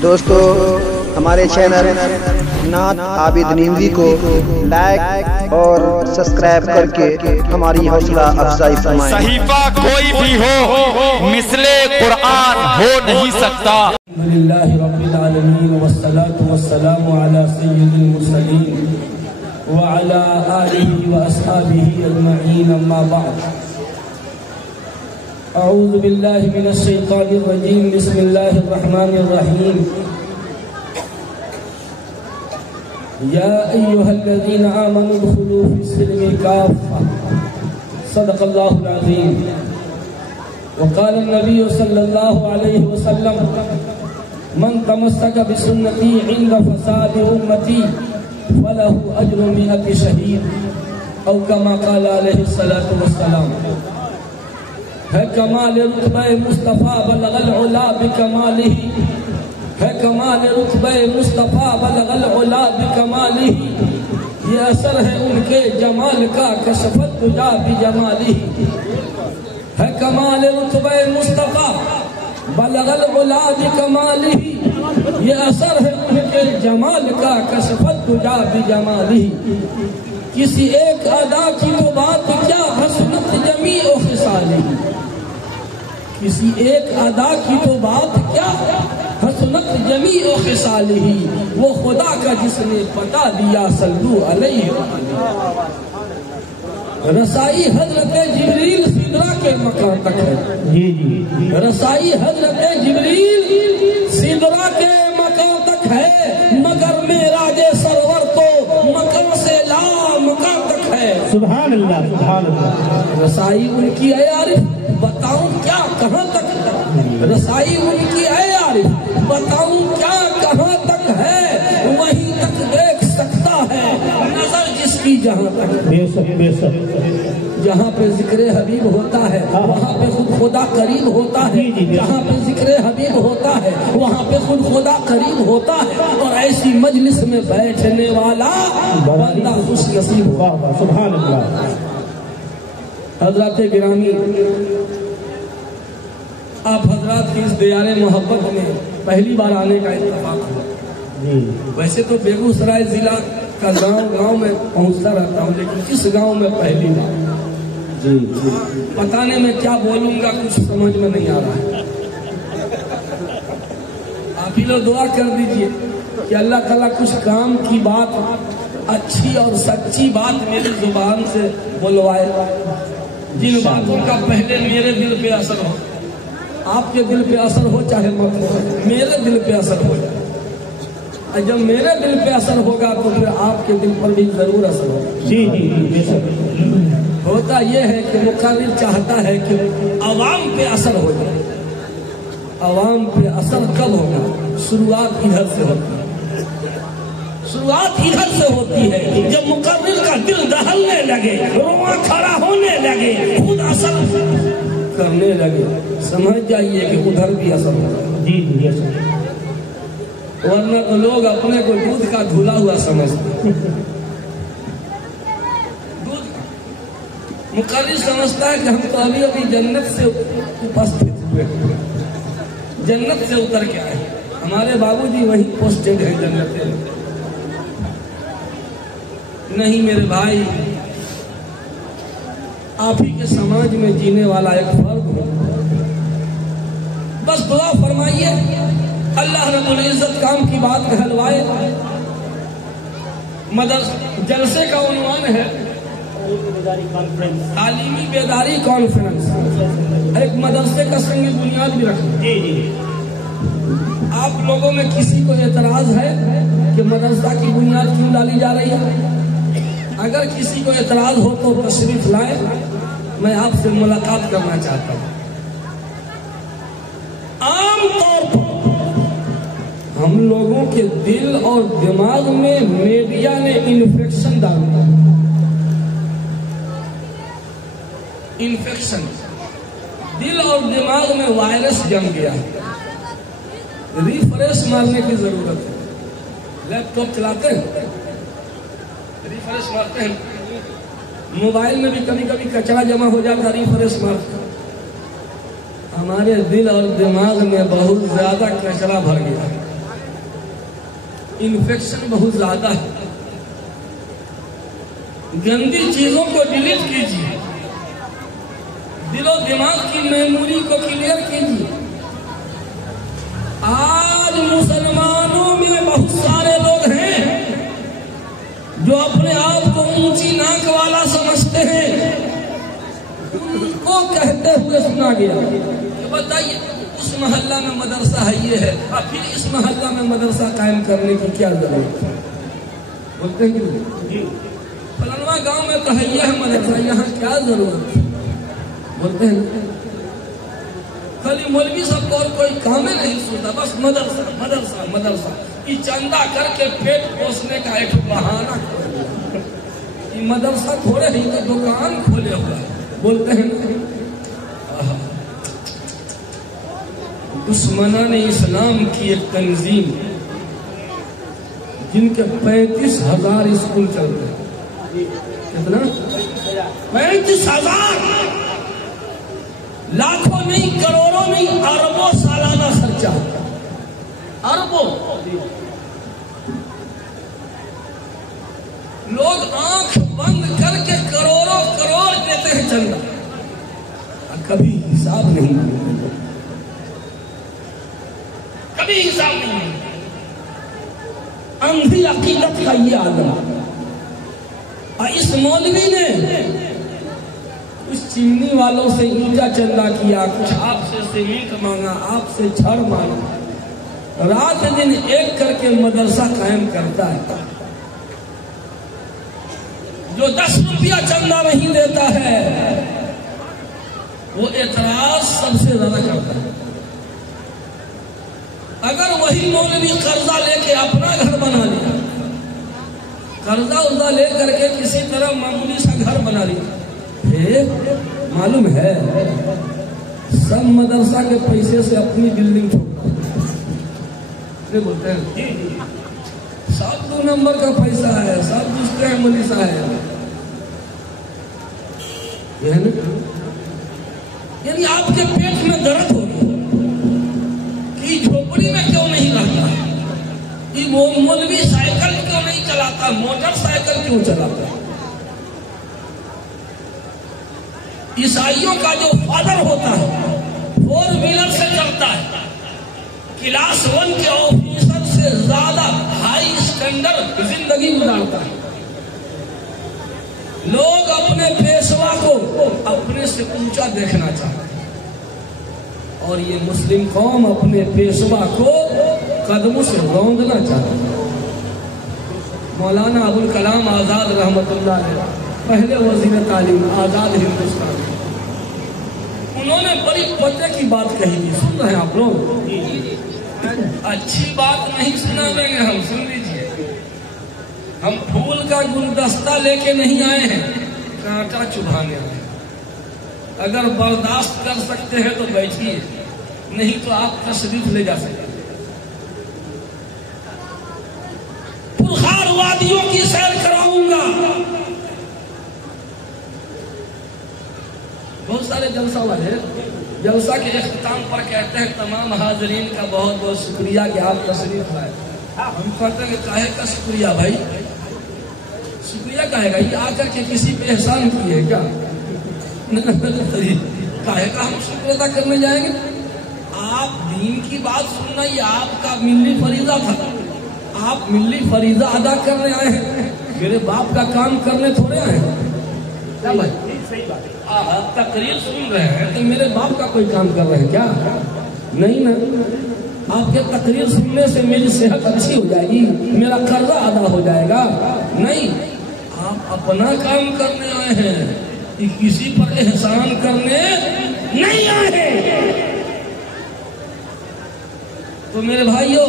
दोस्तों हमारे चैनल नाथ आबिद निंदी को लाइक और सब्सक्राइब करके हमारी हौसला अफजाई फरमाएं। सहीफा कोई भी हो मिसले कुरान हो नहीं सकता। अल्हम्दुलिल्लाहि रब्बिल आलमीन वस्सलातु वस्सलामु अला सय्यिदिल मुरसलीन व अला आलिहि व अस्हाबिहि अजमईन अम्मा बाद। अऊज़ु बिल्लाहि मिनश शैतानिर रजीम बिस्मिल्लाहिर रहमानिर रहीम। या अय्युहल्लज़ीना आमनू उदखुलू फिस्सिल्मि काफ़्फ़ा सदक़ल्लाहुल अज़ीम। वक़ाल नबी सल्लल्लाहु अलैहि वसल्लम मन तमस्सक बिसुन्नती इंद फसाद उम्मती फलहु अज्रु मिअति शहीद औ कमा क़ाल अलैहि सलातु वस्सलाम। है कमाल रुतबे मुस्तफ़ा बलगल उला बिकमालिही, है कमाल रुतबे मुस्तफ़ा बलगल उला बिकमालिही। ये असर है उनके जमाल का कशफत तुजा बिजमालिही। है कमाल रुतबे मुस्तफ़ा बलगल उला बिकमालिही। ये असर है उनके जमाल का कशफत तुजा बिजमालिही। किसी एक अदा की तो बात क्या हसनत जमी ओ खिसालिही। किसी एक अदा की तो बात क्या हसनत जमी ओ खिसालिही। वो खुदा का जिसने पता दिया सल्लू अलैहि। रसाई हजरत जिब्रील सिदरा के मकान तक है। जी रसाई हजरत जिब्रील सिदरा के मकान तक है, मगर मेरा जे सरवर तो मकान से ला मकान तक है। सुभान अल्लाह सुभान अल्लाह। रसाई उनकी है आरिफ, बताऊं क्या कहाँ तक है। रसाई उनकी है आरिफ, बताऊं क्या कहाँ तक है। वहीं तक देख सकता है नजर जिसकी जहाँ तक। बेशक बेशक। जहाँ पे जिक्र हबीब होता है वहाँ पे खुद खुदा करीब होता है। जहाँ पे जिक्र हबीब होता है वहाँ पे खुद खुदा करीब होता है। और ऐसी मजलिस में बैठने वाला बंदा खुश नसीब होगा। सुभान अल्लाह। हजरत गिरामी, आप हजरात की इस दियारे मोहब्बत में पहली बार आने का इत्तेफाक हुआ। वैसे तो बेगूसराय जिला का गांव में पहुंचता रहता हूँ, लेकिन इस गांव में पहली बार। जी बताने में क्या बोलूंगा कुछ समझ में नहीं आ रहा है। आप ही लोग दुआ कर दीजिए कि अल्लाह ताला कुछ काम की बात, अच्छी और सच्ची बात मेरी जुबान से बुलवाए, जिन बातों का पहले मेरे दिल पे असर हो। आपके दिल पे असर हो चाहे मत हो, मेरे दिल पे असर हो जाए। जब मेरे दिल पे असर होगा तो फिर आपके दिल पर भी जरूर असर होगा। जी जी। होता यह है कि मुक़र्रिर चाहता है कि अवाम पे असर हो जाए। अवाम पे असर कब होगा? शुरुआत इधर से होती है। शुरुआत इधर से होती है जब मुक़र्रिर का दिल दहलने लगे, रोआ खड़ा होने लगे, खुद असर करने लगे, समझ जाइए कि उधर भी असर होगा। जी जी। वरना तो लोग अपने को दूध का धुला हुआ समझते। दूध मुक़र्रिर समझता है कि हम तो अभी अभी जन्नत से उपस्थित हुए, जन्नत से उतर के आए। हमारे बाबूजी वहीं पोस्टेड है जन्नत में। नहीं मेरे भाई, आप ही के समाज में जीने वाला एक फर्द हो। बस दुआ फरमाइए अल्लाह रब्बुल इज्जत काम की बात कहलवाए। जलसे का उन्वान है तालीमी बेदारी कॉन्फ्रेंस। एक मदरसे का संग बुनियाद भी रखें। आप लोगों में किसी को एतराज है कि मदरसा की बुनियाद क्यों डाली जा रही है? अगर किसी को एतराज हो तो तशरीफ लाए, मैं आपसे मुलाकात करना चाहता हूँ। आमतौर पर हम लोगों के दिल और दिमाग में मीडिया ने इन्फेक्शन डाल दिया। इन्फेक्शन, दिल और दिमाग में वायरस जम गया है। रिफ्रेश मारने की जरूरत है। लैपटॉप चलाते हैं, रिफ्रेश मारते हैं। मोबाइल में भी कभी कभी कचरा जमा हो जाता, रिफ्रेश मारते हैं। हमारे दिल और दिमाग में बहुत ज्यादा कचरा भर गया। इन्फेक्शन बहुत ज्यादा है। गंदी चीजों को डिलीट कीजिए, दिलो दिमाग की मेमोरी को क्लियर कीजिए। आज मुसलमानों में बहुत सारे लोग हैं जो अपने आप को ऊंची नाक वाला समझते हैं। उनको कहते हुए सुना गया कि बताइए उस मोहल्ला में मदरसा है, ये है, और फिर इस मोहल्ला में मदरसा कायम करने की क्या जरूरत है? बोलते हैं कि फलाना गांव में तो है ये है मदरसा, यहाँ क्या जरूरत है? बोलते हैं खाली मौलवी सबको और कोई काम ही नहीं सुनता, बस मदरसा मदरसा मदरसा। ये चंदा करके पेट पोसने का एक बहाना खोले, ये मदरसा थोड़े ही तो दुकान खोले हुआ है। बोलते हैं दुश्मनान इस्लाम की एक तंजीम जिनके 35,000 स्कूल चलते हैं। कितना? 35,000, लाखों नहीं, करोड़ों नहीं, अरबों सालाना खर्चा, अरबों। लोग आंख बंद करके करोड़ों करोड़ देते हैं चंदा, कभी हिसाब नहीं, कभी हिसाब नहीं। अंधी अकीदत का ये आदमी। और इस मौलवी ने कुछ चिमनी वालों से ईटा चंदा किया, कुछ आपसे सीमेंट मांगा, आपसे छड़ मांगा, रात दिन एक करके मदरसा कायम करता है। जो 10 रुपया चंदा नहीं देता है वो एतराज सबसे ज्यादा करता है। अगर वही मौलवी कर्जा लेके अपना घर बना लिया, कर्जा उर्जा ले करके किसी तरह मामूली सा घर बना लिया, मालूम है सब मदरसा के पैसे से अपनी बिल्डिंग छोड़ता है। बोलते हैं सब 2 नंबर का पैसा है, सब दूसरे मनीषा है, यानी आपके पेट में दर्द हो कि झोपड़ी में क्यों नहीं रहता, कि वो मौलवी साइकिल क्यों नहीं चलाता, मोटरसाइकिल क्यों चलाता। ईसाइयों का जो फादर होता है 4 व्हीलर से चलता है, क्लास 1 के ऑफिसर से ज्यादा हाई स्टैंडर्ड जिंदगी गुजारता है। लोग अपने पेशवा को अपने से ऊंचा देखना चाहते हैं और ये मुस्लिम कौम अपने पेशवा को कदमों से रौंदना चाहती है। मौलाना अबुल कलाम आजाद रहमतुल्लाह अलैह पहले वजीर तालीम आजाद हिंदुस्तान, उन्होंने बड़ी पते की बात कही थी, सुन रहे हैं आप लोग? अच्छी बात नहीं सुना देंगे हम, सुन लीजिए। हम फूल का गुलदस्ता लेके नहीं आए हैं, कांटा चुभाने आए हैं। अगर बर्दाश्त कर सकते हैं तो बैठिए, नहीं तो आप तशरीफ ले जा सकते। पुरखारवादियों की सैर कराऊंगा, बहुत सारे जलसा वाले जलसा के इख्तिताम पर कहते हैं तमाम हाजरीन का बहुत बहुत शुक्रिया कि आप तशरीफ लाए। हम कहते हैं काहे का शुक्रिया भाई, शुक्रिया कहेगा ये आकर के किसी पे एहसान किए क्या? काहे का हम शुक्र अदा करने जाएंगे? आप दीन की बात सुनना ये आपका मिल्ली फरीजा था, आप मिल्ली फरीजा अदा करने आए हैं, मेरे बाप का काम करने थोड़े आए हैं। क्या भाई सही बात है, आप तकरीर सुन रहे हैं तो मेरे बाप का कोई काम कर रहे हैं क्या? नहीं ना। आपके तकरीर सुनने से मेरी सेहत अच्छी हो जाएगी, मेरा कर्जा अदा हो जाएगा? नहीं, आप अपना काम करने आए हैं, कि किसी पर एहसान करने नहीं आए हैं। तो मेरे भाइयों,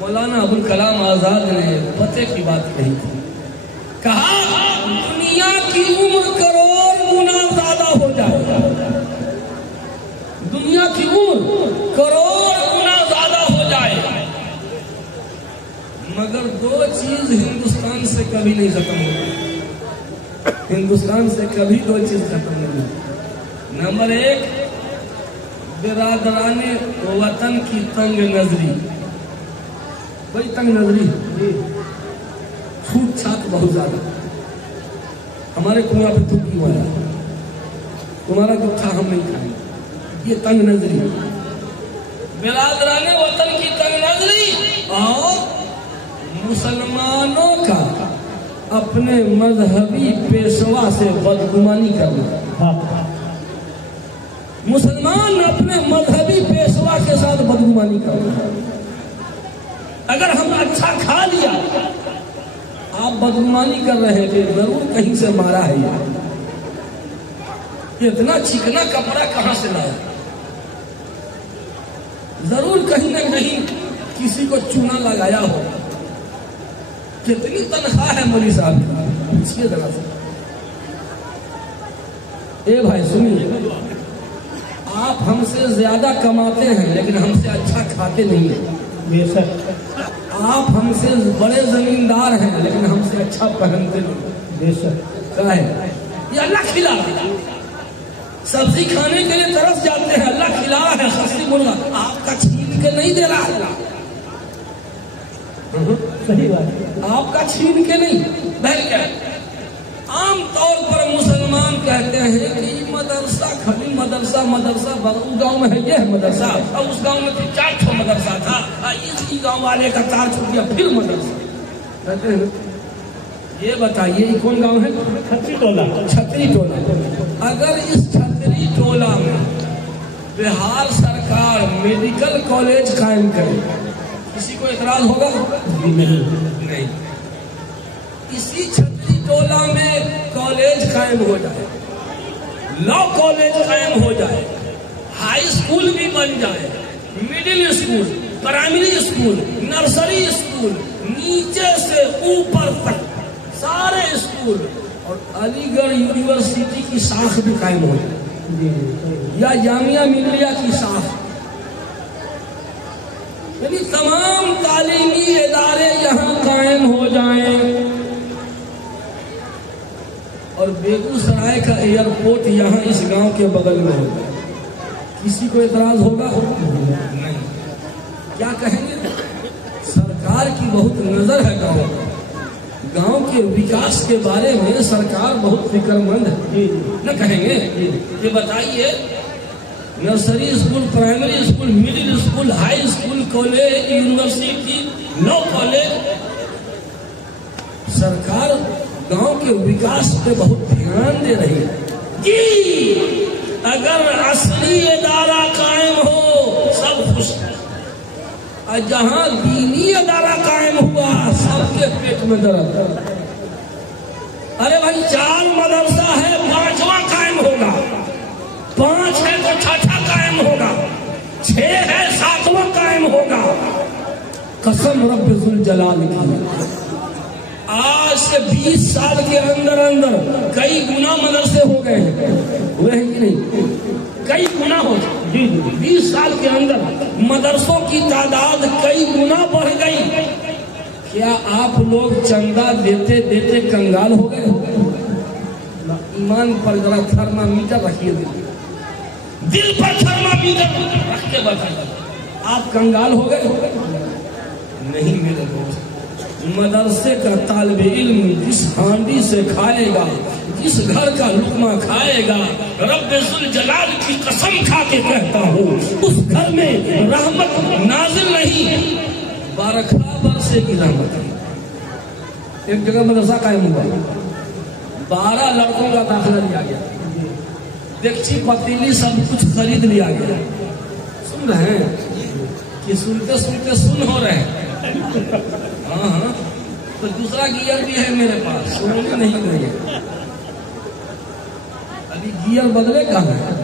मौलाना अबुल कलाम आजाद ने पते की बात कही थी, कहा दुनिया की उम्र करोड़ गुना ज्यादा हो जाए, दुनिया की उम्र करोड़ गुना ज्यादा हो जाए, मगर 2 चीज हिंदुस्तान से कभी नहीं खत्म होगी, हिंदुस्तान से कभी 2 चीज खत्म नहीं होगी। नंबर 1, बिरादराने वतन की तंग नजरी, बड़ी तंग नजरी है, छूट छाट बहुत ज्यादा। हमारे कुआं पे तुम क्यों आया, तुम्हारा गुत्था हम नहीं खाएंगे, ये तंग नजरी। बिरादराने वतन की तंग नजरी और मुसलमानों का अपने मजहबी पेशवा से बदगुमानी करना। मुसलमान अपने मजहबी पेशवा के साथ बदगुमानी करना। अगर हम अच्छा खा लिया, आप बदगुमानी कर रहे थे, जरूर कहीं से मारा है यार, इतना चिकना कपड़ा कहां से लाया, जरूर कहीं ना कहीं किसी को चूना लगाया हो। कितनी तनख्वाह है मौलवी साहब की, पूछिए जरा से। ए भाई सुनिए, आप हमसे ज्यादा कमाते हैं लेकिन हमसे अच्छा खाते नहीं है। बेशक आप हमसे बड़े जमींदार हैं लेकिन हमसे अच्छा पहनते नहीं। बेशक क्या है ये, अल्लाह खिला रहा है। सब्जी खाने के लिए तरफ जाते हैं, अल्लाह खिला रहा है, खस्सी मुर्गा आपका छीन के नहीं दे रहा है। सही बात, आपका छीन के नहीं। बहन क्या आम तौर पर मुसलमान कहते हैं कि मदरसा खाली मदरसा मदरसा, उस गांव में है ये है मदरसा, और उस गांव में फिर 4 ठो मदरसा था, इसी गांव वाले का 4 छूट गया फिर मदरसा। कहते हैं ये बताइए कौन गांव है? छतरी टोला। छतरी टोला। अगर इस छतरी टोला में बिहार सरकार मेडिकल कॉलेज कायम करे, किसी को एतराज होगा? नहीं। इसी छतरी टोला में कॉलेज कायम हो जाए, लॉ कॉलेज कायम हो जाए, हाई स्कूल भी बन जाए, middle school, primary school, nursery school, नीचे से ऊपर तक सारे स्कूल, और अलीगढ़ यूनिवर्सिटी की शाख भी कायम हो जाए, या जामिया मिलिया की शाख, यानी तमाम तालीमी इदारे यहाँ कायम हो जाएं। और बेगूसराय का एयरपोर्ट यहाँ इस गांव के बगल में होगा, किसी को एतराज होगा? नहीं। क्या कहेंगे? सरकार की बहुत नजर है गांव के विकास के बारे में, सरकार बहुत फिक्रमंद है, न कहेंगे? ये बताइए, nursery school, primary school, middle school, high school, college, university, law college, सरकार गांव के विकास पे बहुत ध्यान दे रही है जी। अगर असली इदारा कायम हो सब खुश है, और जहां दीनी इदारा कायम हुआ सबके पेट में दर्द। अरे भाई 4 मदरसा है, 5वां कायम होगा, 5 है तो 6ठा कायम होगा, 6 है 7वां कायम होगा। कसम रब्बुल जलाल की, आज से 20 साल के अंदर अंदर कई गुना मदरसे हो गए हैं, हुए हैं कि नहीं? कई गुना हो गए। 20 साल के अंदर मदरसों की तादाद कई गुना बढ़ गई। क्या आप लोग चंदा देते देते कंगाल हो गए? ईमान पर जरा थर्मामीटर रखिए, दिल पर थर्मामीटर रख के बताइए, आप कंगाल हो गए? नहीं मेरे दोस्त, मदरसे का तालिब इल्म जिस हांडी से खाएगा, जिस घर का लुकमा खाएगा, रब्बुल जलाल की कसम खा के कहता हूँ, उस घर में रहमत नाजिल नहीं, बरखा बरसेगी रहमत। एक जगह मदरसा कायम हुआ, 12 लड़कों का दाखिला लिया गया, देखची पतीली सब कुछ खरीद लिया गया। सुन रहे हैं कि सुनते सुनते सुन हो रहे हैं? हाँ, तो दूसरा गियर भी है मेरे पास, सुनने नहीं गए, अभी गियर बदले कहाँ है,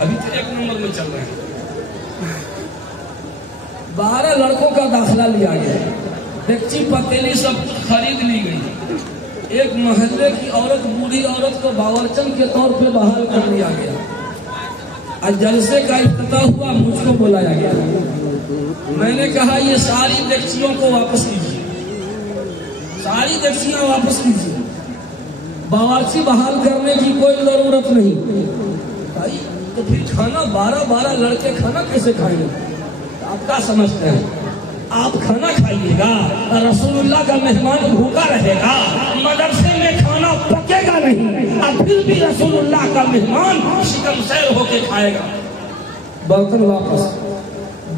अभी तो 1 नंबर में चल रहे हैं। 12 लड़कों का दाखिला लिया गया, देखची पतीली सब कुछ खरीद ली गई। एक मोहल्ले की औरत, बूढ़ी औरत को बावर्चन के तौर पे बहाल कर दिया गया। आज जलसे का इफ्तिताह हुआ, मुझको बुलाया गया। मैंने कहा ये सारी डेक्चियों को वापस कीजिए, सारी डेक्चियां वापस कीजिए, बावर्ची बहाल करने की कोई जरूरत नहीं। भाई तो फिर खाना 12 लड़के खाना कैसे खाएंगे? आप क्या समझते हैं? आप खाना खाइएगा, रसूलुल्लाह का मेहमान भूखा रहेगा, मदरसे में खाना पकेगा नहीं, और फिर भी रसूलुल्लाह का मेहमान शिकमशैर होके खाएगा। बर्तन वापस।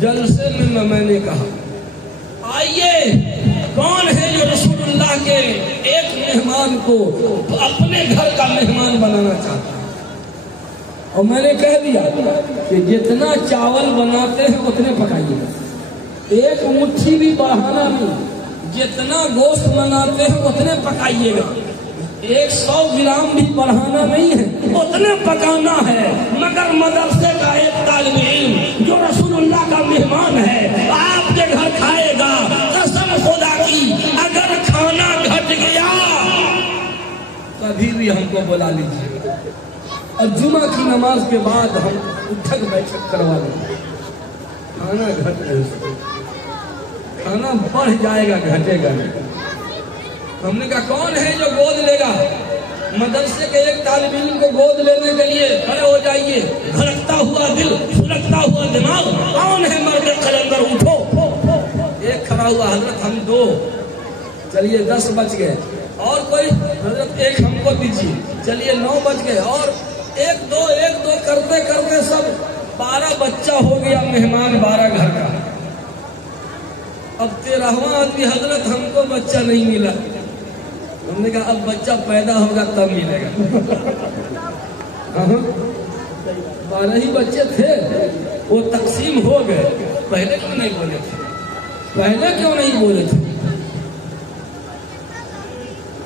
जलसे में मैंने कहा आइए, कौन है जो रसूलुल्लाह के एक मेहमान को अपने घर का मेहमान बनाना चाहता है? और मैंने कह दिया कि जितना चावल बनाते हैं उतने पकाइएगा, एक मुट्ठी भी बढ़ाना नहीं, जितना गोश्त बनाते हैं उतने पकाइएगा, 100 ग्राम भी बढ़ाना नहीं है, उतने पकाना है। मगर मदरसे का एक तालिब इल्म जो रसूलुल्लाह का मेहमान है आपके घर खाएगा, कसम खुदा की अगर खाना घट गया कभी भी हमको बुला लीजिए, और जुमा की नमाज के बाद हम उठक बैठक करवा लेंगे। खाना घट नहीं सकता, खाना बढ़ जाएगा, घटेगा नहीं। हमने कहा कौन है जो गोद लेगा? मदरसे के एक तालिब इल्म को गोद लेने के लिए खड़े हो जाइए, धड़कता हुआ दिल, फुलकता हुआ दिमाग, कौन है मर्द कलंदर? उठो। एक खड़ा हुआ, हजरत हम 2, चलिए 10 बच गए, और कोई? हजरत एक हमको दीजिए, चलिए 9 बच गए, और 1 2 करते करते सब 12 बच्चा हो गया, मेहमान 12 घर का। अब 13वां आदमी, हजरत हमको बच्चा नहीं मिला। हमने कहा अब बच्चा पैदा होगा तब मिलेगा। 12 ही बच्चे थे, वो तकसीम हो गए। पहले क्यों नहीं बोले थे? पहले क्यों नहीं बोले थे?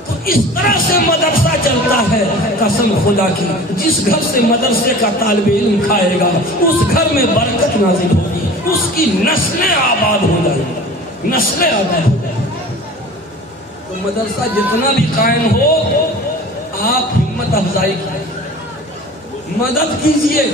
तो इस तरह से मदरसा चलता है। कसम खुदा की, जिस घर से मदरसे का तालिब इल्म खाएगा उस घर में बरकत नाजिल होगी, उसकी नस्लें आबाद हो जाएंगी, नस्लें आबाद हो जाएंगी। तो मदरसा जितना भी कायम हो, आप हिम्मत अफजाई कीजिए, मदद कीजिए।